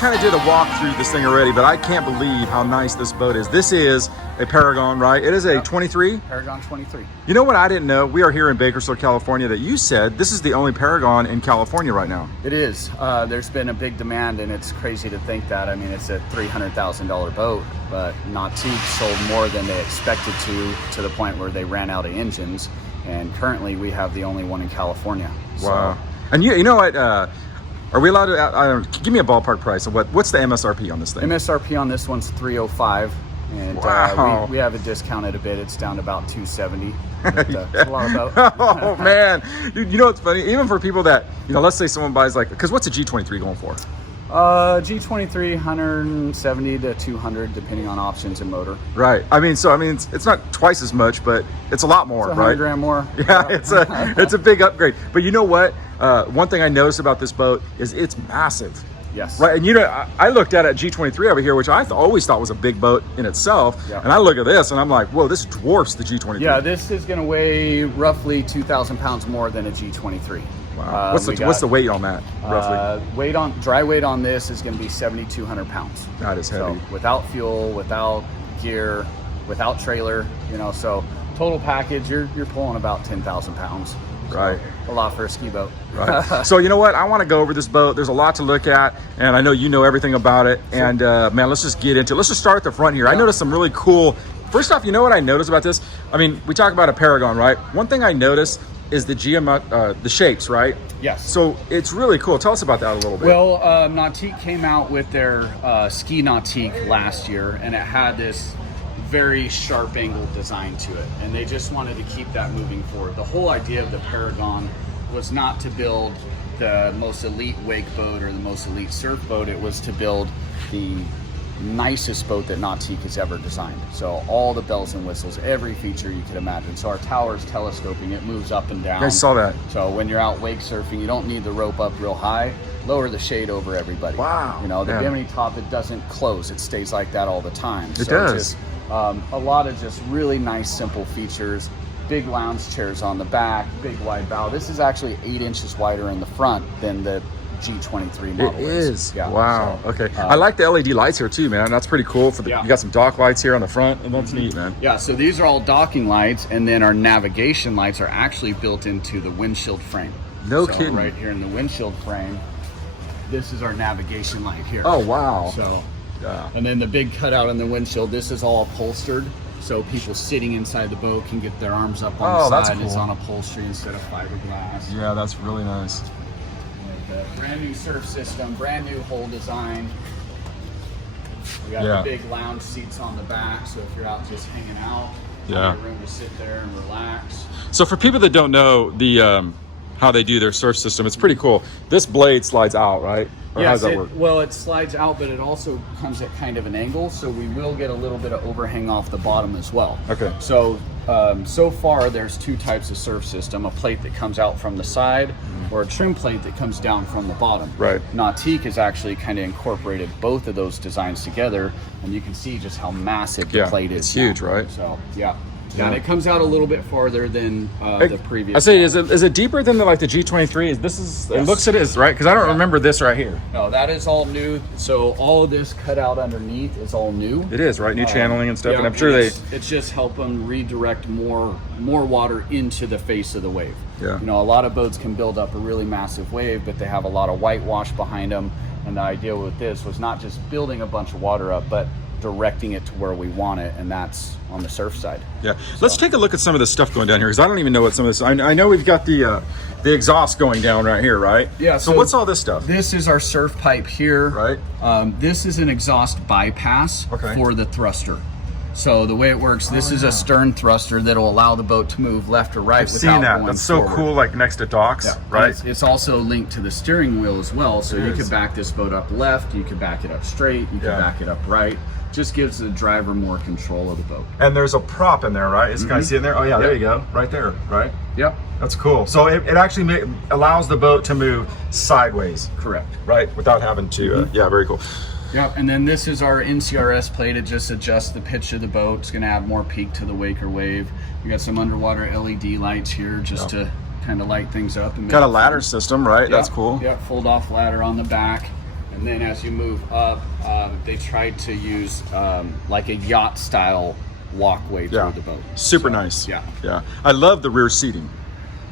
kind of did a walk through this thing already, but I can't believe how nice this boat is. This is a Paragon, right? It is a 23? Paragon 23. You know what I didn't know? We are here in Bakersfield, California, that you said this is the only Paragon in California right now. It is. There's been a big demand, and it's crazy to think that. I mean, it's a $300,000 boat, but Nautique sold more than they expected to the point where they ran out of engines. And currently, we have the only one in California. Wow. So, and you know what? Are we allowed to? I don't. Give me a ballpark price of what's the MSRP on this thing? MSRP on this one's $305, and wow. We have it discounted a bit. It's down to about $270. But, it's a lot of boat. Oh man, dude, you know what's funny? Even for people that, you know, let's say someone buys like, because what's a G23 going for? G23, 170 to 200, depending on options and motor. Right. I mean, it's not twice as much, but it's a lot more, it's 100 right? grand more. Yeah, it's a big upgrade. But you know what? One thing I noticed about this boat is it's massive. Yes. Right. And you know, I looked at a G23 over here, which I always thought was a big boat in itself. Yeah. And I look at this and I'm like, whoa, this dwarfs the G23. Yeah, this is going to weigh roughly 2,000 pounds more than a G23. Wow. What's the weight on that, roughly? Dry weight on this is going to be 7,200 pounds. That is heavy. So without fuel, without gear, without trailer, you know, so total package, you're pulling about 10,000 pounds. So right. A lot for a ski boat. Right. So you know what? I want to go over this boat. There's a lot to look at, and I know you know everything about it. And man, let's just get into it. Let's just start at the front here. Yeah. I noticed some really cool. First off, you know what I noticed about this? I mean, we talk about a Paragon, right? One thing I noticed is the shapes, right? Yes. So it's really cool. Tell us about that a little bit. Well, Nautique came out with their Ski Nautique last year, and it had this very sharp angle design to it, and they just wanted to keep that moving forward. The whole idea of the Paragon was not to build the most elite wake boat or the most elite surf boat. It was to build the nicest boat that Nautique has ever designed. So all the bells and whistles, every feature you could imagine. So our tower is telescoping, it moves up and down. I saw that. So when you're out wake surfing, you don't need the rope up real high. Lower the shade over everybody. Wow. You know, the bimini top, it doesn't close. It stays like that all the time. It does. Just, a lot of just really nice, simple features. Big lounge chairs on the back, big wide bow. This is actually 8 inches wider in the front than the G23 model. It is. Yeah, wow. so, okay. I like the LED lights here too, man. That's pretty cool. You got some dock lights here on the front, and that's neat, man. Yeah. So these are all docking lights, and then our navigation lights are actually built into the windshield frame. No kidding. Right here in the windshield frame, this is our navigation light here. Oh wow. So. And then the big cutout on the windshield, this is all upholstered, so people sitting inside the boat can get their arms up on the side. That's cool. It's on upholstery instead of fiberglass. Yeah, that's really nice. Brand new surf system, brand new hull design. We got the big lounge seats on the back, so if you're out just hanging out, you have room to sit there and relax. So for people that don't know the how they do their surf system, it's pretty cool. This blade slides out, right? Or how does that work? Well, it slides out, but it also comes at kind of an angle, so we will get a little bit of overhang off the bottom as well. Okay. So, so far there's 2 types of surf system, a plate that comes out from the side or a trim plate that comes down from the bottom. Right. Nautique has actually kind of incorporated both of those designs together, and you can see just how massive the plate is. It's huge, right? So, yeah. Yeah, and it comes out a little bit farther than the previous. I say, model. is it deeper than the G23? Yes. It looks it is, right? Because I don't remember this right here. No, that is all new. So all of this cut out underneath is all new. It is, right? New channeling and stuff. Yeah, and I'm sure it's just help them redirect more water into the face of the wave. Yeah. You know, a lot of boats can build up a really massive wave, but they have a lot of whitewash behind them. And the idea with this was not just building a bunch of water up, but directing it to where we want it, and that's on the surf side. Yeah. Let's take a look at some of this stuff going down here, because I don't even know what some of this. I know we've got the exhaust going down right here, right? Yeah. So what's all this stuff? This is our surf pipe here. Right. This is an exhaust bypass for the thruster. So the way it works, this is a stern thruster that'll allow the boat to move left or right. I've seen that. That's so cool, like next to docks, right? It's also linked to the steering wheel as well, so you could back this boat up left, you could back it up straight, you could back it up right. Just gives the driver more control of the boat. And there's a prop in there, right? It's kind of see in there. Oh yeah, there you go, right there, right? Yep. That's cool. So it actually allows the boat to move sideways. Correct. Right, without having to. Yeah, very cool. Yep, and then this is our NCRS plate. It just adjusts the pitch of the boat. It's going to add more peak to the wake or wave. We got some underwater LED lights here just to kind of light things up. And got a ladder system, right? That's cool. Yep, fold off ladder on the back. And then as you move up, they tried to use like a yacht style walkway through the boat. Super nice. Yeah. Yeah. I love the rear seating,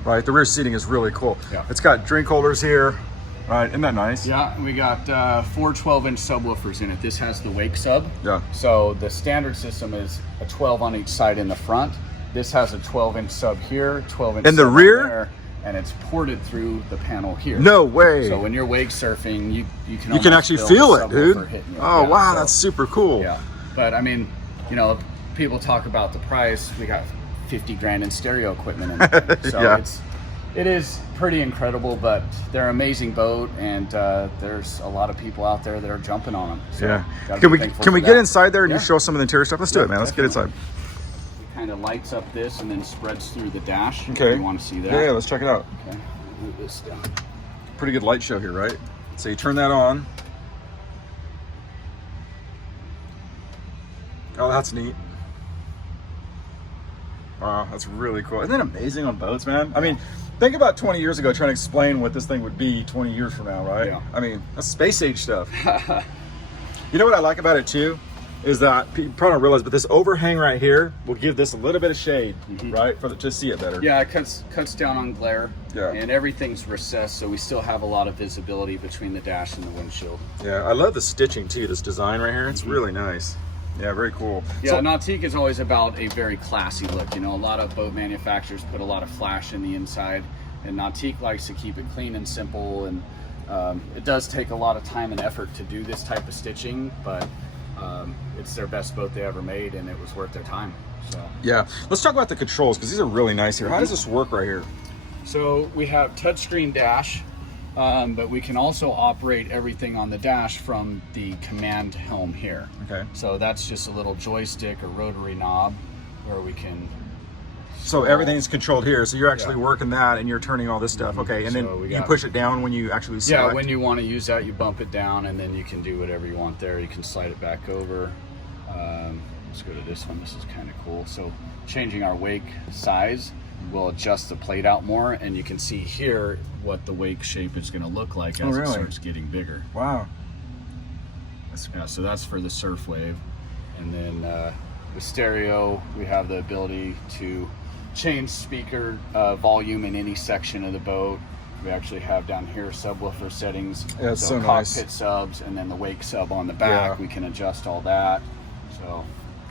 right? The rear seating is really cool. Yeah. It's got drink holders here, right? Isn't that nice? Yeah, we got 4 12-inch subwoofers in it. This has the wake sub. Yeah. So the standard system is a 12 on each side in the front. This has a 12-inch sub here, 12-inch in the sub rear, there, and it's ported through the panel here. No way. So when you're wake surfing, you can actually feel it, dude. Oh, yeah, wow, that's super cool. Yeah, but I mean, you know, people talk about the price. We got 50 grand in stereo equipment in it. So yeah. it is pretty incredible, but they're an amazing boat, and there's a lot of people out there that are jumping on them. So yeah. Can we get inside there and you show us some of the interior stuff? Let's do it, man. Let's get inside. It kind of lights up this and then spreads through the dash. Okay. You want to see that? Yeah, let's check it out. Okay. Move this down. Pretty good light show here, right? So you turn that on. Oh, that's neat. Wow, that's really cool. Isn't that amazing on boats, man? I mean, think about 20 years ago trying to explain what this thing would be 20 years from now, right? Yeah. I mean, that's space age stuff. You know what I like about it too? Is that people probably don't realize, but this overhang right here will give this a little bit of shade, right? To see it better. Yeah, it cuts down on glare. Yeah. And everything's recessed, so we still have a lot of visibility between the dash and the windshield. Yeah, I love the stitching too, this design right here. It's really nice. Yeah, very cool. Yeah, so, Nautique is always about a very classy look. You know, a lot of boat manufacturers put a lot of flash in the inside, and Nautique likes to keep it clean and simple, and it does take a lot of time and effort to do this type of stitching, but it's their best boat they ever made, and it was worth their time. So yeah, let's talk about the controls, because these are really nice here. How does this work right here? So we have touchscreen dash, but we can also operate everything on the dash from the command helm here. Okay. So that's just a little joystick or rotary knob where we can. So everything's controlled here. So you're actually working that and you're turning all this stuff. Okay. And So then you push it down when you actually select. Yeah, when you want to use that, you bump it down, and then you can do whatever you want there. You can slide it back over. Let's go to this one. This is kind of cool. So changing our wake size will adjust the plate out more, and you can see here what the wake shape is going to look like as it starts getting bigger. Wow. Yeah, so that's for the surf wave. And then the stereo, we have the ability to change speaker volume in any section of the boat. We actually have down here subwoofer settings. Yeah, it's so cockpit nice. subs, and then the wake sub on the back. Yeah. We can adjust all that. So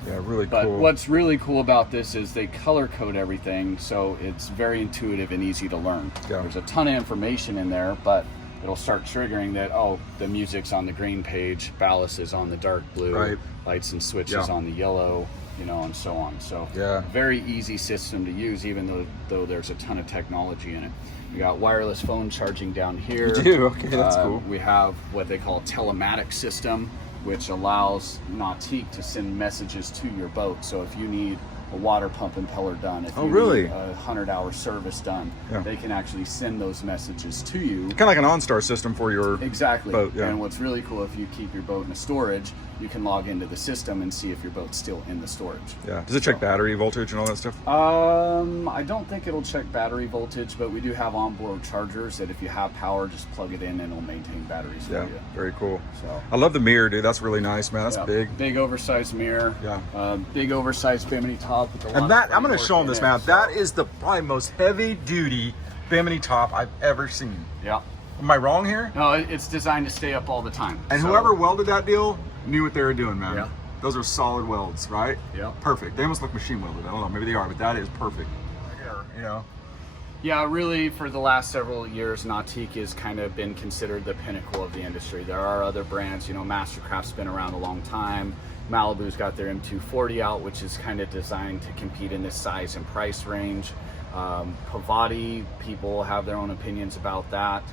yeah, really but cool. what's really cool about this is they color code everything, so it's very intuitive and easy to learn. Yeah. There's a ton of information in there, but it'll start triggering that, oh, the music's on the green page, ballast is on the dark blue, right. lights and switches on the yellow, you know, and so on. So very easy system to use, even though there's a ton of technology in it. We got wireless phone charging down here. You do? Okay, that's cool. We have what they call a telematic system, which allows Nautique to send messages to your boat. So if you need a water pump impeller done, if you need a 100-hour service done, they can actually send those messages to you. Kind of like an OnStar system for your boat. Yeah. And what's really cool, if you keep your boat in a storage, you can log into the system and see if your boat's still in the storage. Yeah. Does it check battery voltage and all that stuff? I don't think it'll check battery voltage, but we do have onboard chargers that if you have power, just plug it in and it'll maintain batteries for you. Very cool. So I love the mirror, dude. That's really nice, man. That's big. Big oversized mirror. Yeah. Big oversized bimini top. With a lot And that, of I'm going to show them this, man. so. That is the probably most heavy duty bimini top I've ever seen. Yeah. Am I wrong here? No, it's designed to stay up all the time. And whoever welded that deal knew what they were doing, man. Yeah. Those are solid welds, right? Yeah. Perfect. They almost look machine welded. I don't know, maybe they are, but that is perfect. You know? Yeah, really, for the last several years, Nautique has kind of been considered the pinnacle of the industry. There are other brands, you know, Mastercraft's been around a long time. Malibu's got their M240 out, which is kind of designed to compete in this size and price range. Pavati, people have their own opinions about that.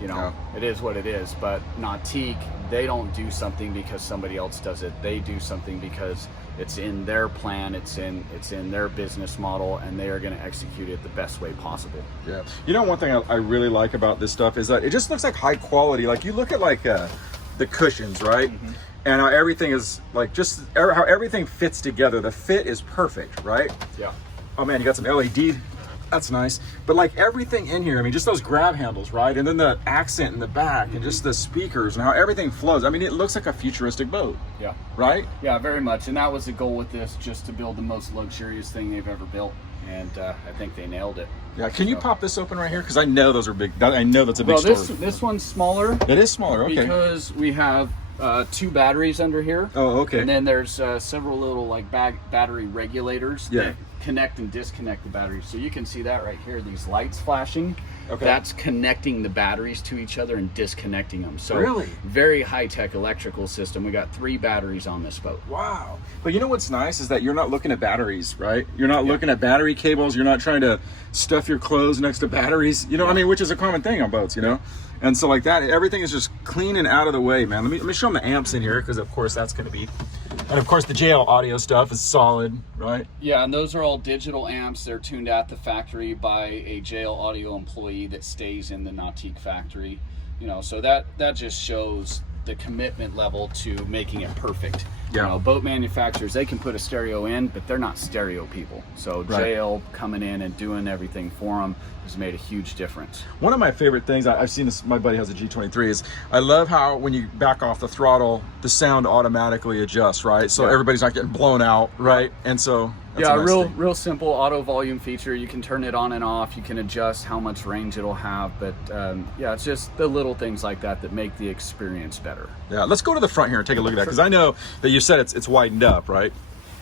You know, it is what it is, but Nautique, they don't do something because somebody else does it. They do something because it's in their plan, it's in their business model, and they are going to execute it the best way possible. Yeah. You know, one thing I really like about this stuff is that it just looks like high quality. Like you look at like the cushions, right? And how everything is like how everything fits together. The fit is perfect, right? Yeah. Oh man, you got some LED That's nice. But like everything in here, I mean, just those grab handles, right? And then the accent in the back and just the speakers and how everything flows. I mean, it looks like a futuristic boat. Yeah. Right? Yeah, very much. And that was the goal with this, just to build the most luxurious thing they've ever built. And I think they nailed it. Yeah. Can you pop this open right here? Because I know those are big. I know that's a big storage. This one's smaller. It is smaller, okay. Because we have 2 batteries under here. Oh, okay. And then there's several little like battery regulators Yeah. that connect and disconnect the batteries. So you can see that right here, these lights flashing. Okay. That's connecting the batteries to each other and disconnecting them. So Really? very high-tech electrical system. We got 3 batteries on this boat. Wow. But you know what's nice is that you're not looking at batteries, right? You're not looking at battery cables. You're not trying to stuff your clothes next to batteries, you know, I mean, which is a common thing on boats, you know? And so like that, everything is just clean and out of the way, man. Let me show them the amps in here, because of course that's going to be, and of course the JL audio stuff is solid, right? Yeah, and those are all digital amps. They're tuned at the factory by a JL audio employee that stays in the Nautique factory. You know, so that just shows the commitment level to making it perfect. Yeah. You know, boat manufacturers, they can put a stereo in, but they're not stereo people. So Right. JL coming in and doing everything for them has made a huge difference. One of my favorite things, I've seen this, my buddy has a G23, is I love how when you back off the throttle, the sound automatically adjusts, right? So everybody's not getting blown out, right? And so that's Yeah, a nice thing. real simple auto volume feature. You can turn it on and off. You can adjust how much range it'll have. But yeah, it's just the little things like that that make the experience better. Yeah, let's go to the front here and take a look at that, because I know that you said it's widened up, right?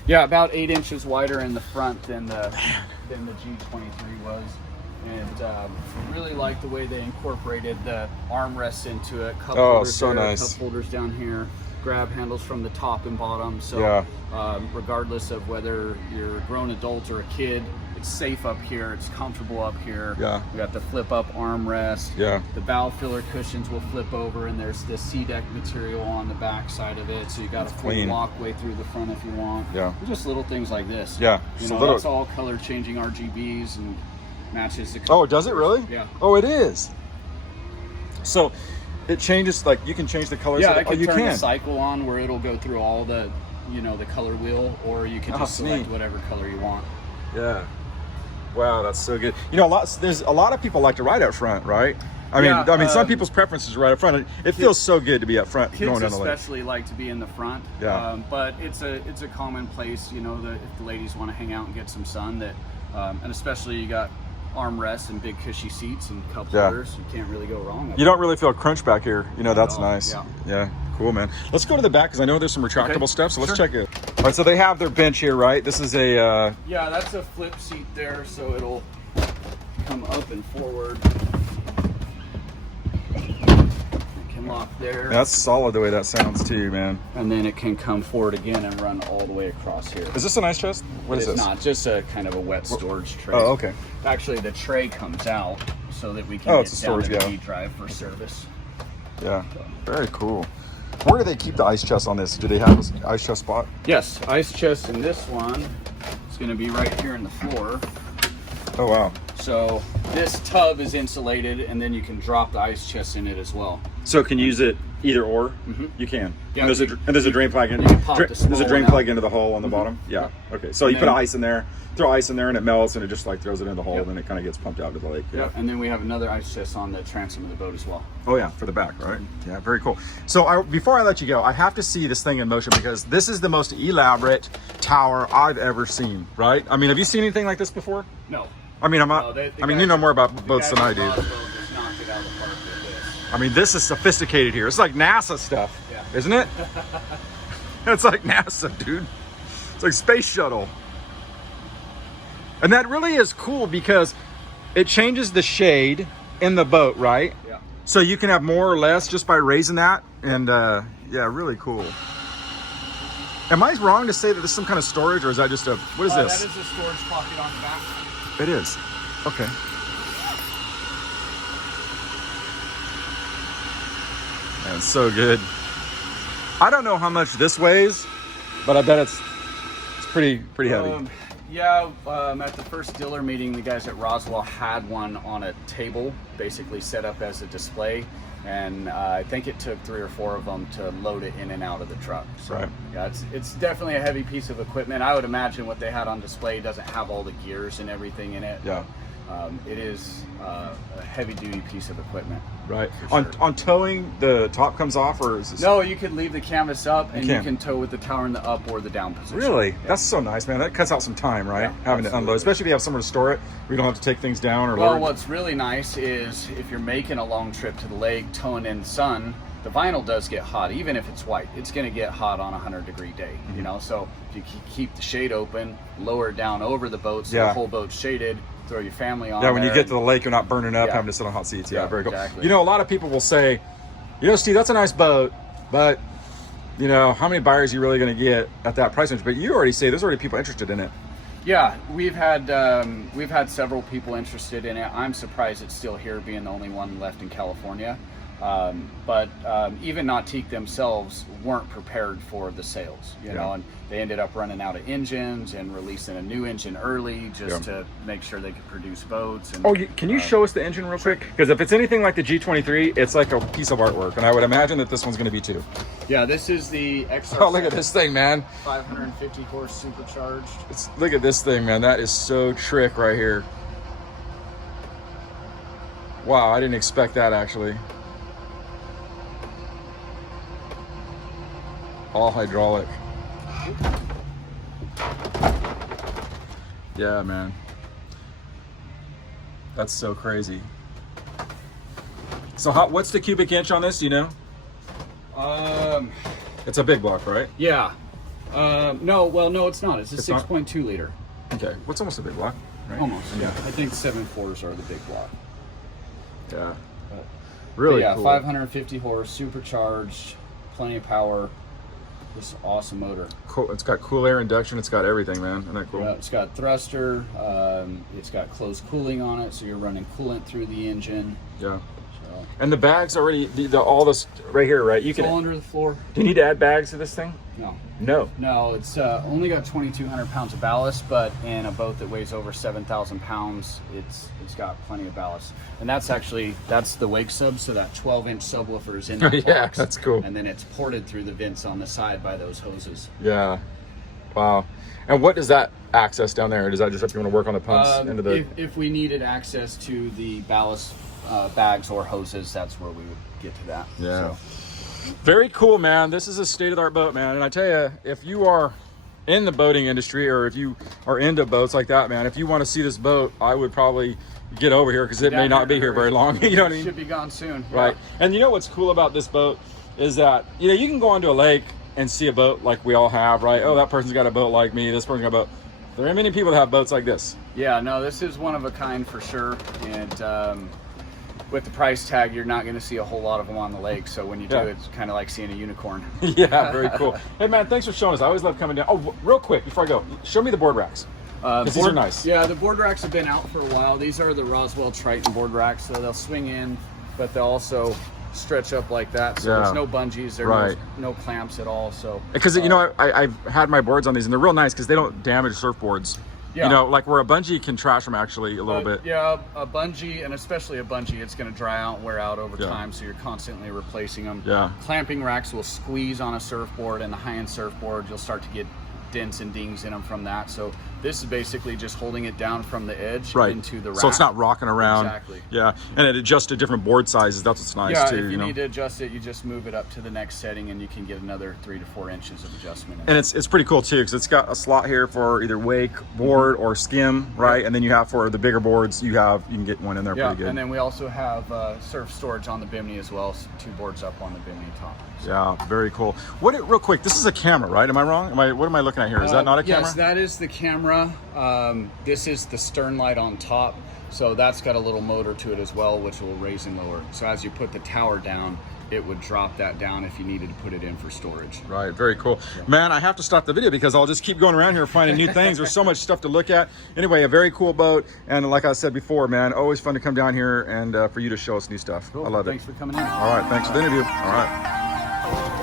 Yeah, about 8 inches wider in the front than the G23 was. And really like the way they incorporated the armrests into it. Cup holders so there, nice. Cup holders down here, grab handles from the top and bottom. So Yeah. regardless of whether you're a grown adult or a kid, it's safe up here. It's comfortable up here. Yeah. We got the flip up armrest. Yeah. The bow filler cushions will flip over, and there's the C-deck material on the back side of it. So you got a full clean. walkway through the front if you want. Yeah. Just little things like this. Yeah, You just a know, little- that's all color changing RGBs and matches the Oh, does it really? Yeah. Oh, it is. So it changes, like you can change the colors. Yeah, of I it. can You turn can. the cycle on where it'll go through all the, you know, the color wheel, or you can just select neat. whatever color you want. Yeah. Wow, that's so good. You know, there's a lot of people like to ride up front, right? I mean, some people's preference is right up front. It feels so good to be up front Kids going down the lake. especially like to be in the front. Yeah. But it's a common place, you know, that if the ladies want to hang out and get some sun, that, and especially you got armrests and big cushy seats and cup holders, you can't really go wrong. You don't really feel crunch back here. You know, that's all, nice. yeah. Yeah, cool, man. Let's go to the back, because I know there's some retractable stuff, so let's Sure. check it. All right, so they have their bench here, right? This is a... Yeah, that's a flip seat there, so it'll come up and forward. It can lock there. That's solid the way that sounds too, man. And then it can come forward again and run all the way across here. Is this an ice chest? What is It's this? not, just a kind of a wet storage tray. Oh, okay. Actually, the tray comes out so that we can Oh, get it's a down storage to the galley. heat drive for service. Yeah, very cool. Where do they keep the ice chest on this? Do they have an ice chest spot? Yes, ice chest in this one is going to be right here in the floor. Oh, wow. So this tub is insulated, and then you can drop the ice chest in it as well. So it can use it either or? Mhm. You can. Yeah, and there's a drain plug in. you can pop the There's a small drain one plug out. into the hole on the bottom? Yeah. Okay. So And you put then- ice in there, throw ice in there, and it melts, and it just like throws it in the hole, Yep. and it kind of gets pumped out to the lake. Yeah, and then we have another ice chest on the transom of the boat as well. Oh yeah, for the back, right? Yeah, very cool. So before I let you go, I have to see this thing in motion, because this is the most elaborate tower I've ever seen, right? I mean, have you seen anything like this before? No. I mean, I'm not. No, the I mean, guys you know more about the boats guys than I at do. Roswell just knocked it out of the park with this. I mean, this is sophisticated here. It's like NASA stuff, Yeah. isn't it? It's like NASA, dude. It's like space shuttle. And that really is cool, because it changes the shade in the boat, right? Yeah. So you can have more or less just by raising that. And yeah, really cool. Am I wrong to say that this is some kind of storage, or is that just a, what is this? That is a storage pocket on the back. It is. Okay. Man, it's so good. I don't know how much this weighs, but I bet it's pretty heavy. Yeah, at the first dealer meeting, the guys at Roswell had one on a table, basically set up as a display, and I think it took 3 or 4 of them to load it in and out of the truck. So, Right. yeah, it's definitely a heavy piece of equipment. I would imagine what they had on display doesn't have all the gears and everything in it. Yeah. it is a heavy-duty piece of equipment. Right. Sure. On towing, the top comes off, or is this? No, you can leave the canvas up, and you can tow with the tower in the up or the down position. Really? Yeah. That's so nice, man. That cuts out some time, right? Yeah, Having to unload, especially if you have somewhere to store it. We don't have to take things down or Well, load. what's really nice is if you're making a long trip to the lake, towing in the sun, the vinyl does get hot, even if it's white. It's going to get hot on a 100-degree day, you know. So if you keep the shade open, lower it down over the boat, so the whole boat's shaded. Throw your family on. Yeah, when you get to the lake, you're not burning up, having to sit on hot seats. Yeah, very cool. Exactly. You know, a lot of people will say, you know, Steve, that's a nice boat, but you know, how many buyers are you really going to get at that price range? But you already say there's already people interested in it. Yeah, we've had several people interested in it. I'm surprised it's still here, being the only one left in California. But even Nautique themselves weren't prepared for the sales, you know, and they ended up running out of engines and releasing a new engine early just to make sure they could produce boats. And, can you show us the engine real quick? Because if it's anything like the G23, it's like a piece of artwork, and I would imagine that this one's going to be too. Yeah, this is the XR. Oh, look at this thing, man! 550 horse supercharged. Look at this thing, man. That is so trick right here. Wow, I didn't expect that actually. All hydraulic. Yeah, man. That's so crazy. So what's the cubic inch on this, do you know? It's a big block, right? Yeah. No, it's not. It's a 6.2 liter. Okay. What's almost a big block, right? Almost, yeah. I think 7.4s are the big block. Yeah. Really cool. 550 horse, supercharged, plenty of power. This awesome motor. Cool. It's got cool air induction. It's got everything, man. Isn't that cool? Yeah, it's got thruster. It's got closed cooling on it, so you're running coolant through the engine. Yeah. So. And the bags already, all this right here, right? You can all under the floor. Do you need to add bags to this thing? No. No. No, it's only got 2,200 pounds of ballast, but in a boat that weighs over 7,000 pounds, it's got plenty of ballast. And that's the wake sub, so that 12-inch subwoofer is in that yeah, box. that's cool. And then it's ported through the vents on the side by those hoses. Yeah. Wow. And what does that access down there? Does that just if you want to work on the pumps into the... If we needed access to the ballast bags or hoses, that's where we would get to that. Yeah. So. Very cool, man. This is a state-of-the-art boat, man. And I tell you, if you are in the boating industry or if you are into boats like that, man, if you want to see this boat, I would probably get over here because it may not be here very long. You know what I mean? Should be gone soon. Right. Yeah. And you know what's cool about this boat is that, you know, you can go onto a lake and see a boat like we all have, right? Oh, that person's got a boat like me. This person's got a boat. There are many people that have boats like this. Yeah, no, this is one of a kind for sure. And with the price tag, you're not going to see a whole lot of them on the lake. So when you do, it's kind of like seeing a unicorn. Yeah, very cool. Hey, man, thanks for showing us. I always love coming down. Oh, real quick, before I go, show me the board racks. These are nice. Yeah, the board racks have been out for a while. These are the Roswell Triton board racks. So they'll swing in, but they'll also stretch up like that. So there's no bungees. There's no clamps at all. So because, you know, I've had my boards on these, and they're real nice because they don't damage surfboards. Yeah. You know, like where a bungee can trash them actually a little bit. Yeah, a bungee, and especially a bungee, it's going to dry out and wear out over time, so you're constantly replacing them. Yeah. Clamping racks will squeeze on a surfboard, and the high-end surfboard, you'll start to get dents and dings in them from that. So this is basically just holding it down from the edge into the rack. So it's not rocking around. Exactly. Yeah, and it adjusts to different board sizes. That's what's nice too. Yeah, if you need to adjust it, you just move it up to the next setting, and you can get another 3 to 4 inches of adjustment. And it's pretty cool too, because it's got a slot here for either wake, board, or skim, right? And then you have for the bigger boards, you can get one in there pretty good. And then we also have surf storage on the bimini as well, so 2 boards up on the bimini top. So. Yeah, very cool. Real quick, this is a camera, right? Am I wrong? What am I looking at here? Is that not a camera? Yes, that is the camera. This is the stern light on top. So that's got a little motor to it as well, which will raise and lower. So as you put the tower down, it would drop that down if you needed to put it in for storage. Right, very cool. Yeah. Man, I have to stop the video because I'll just keep going around here finding new things. There's so much stuff to look at. Anyway, a very cool boat. And like I said before, man, always fun to come down here and for you to show us new stuff. Cool. I love Thanks for coming in. All right, thanks for the interview. All right.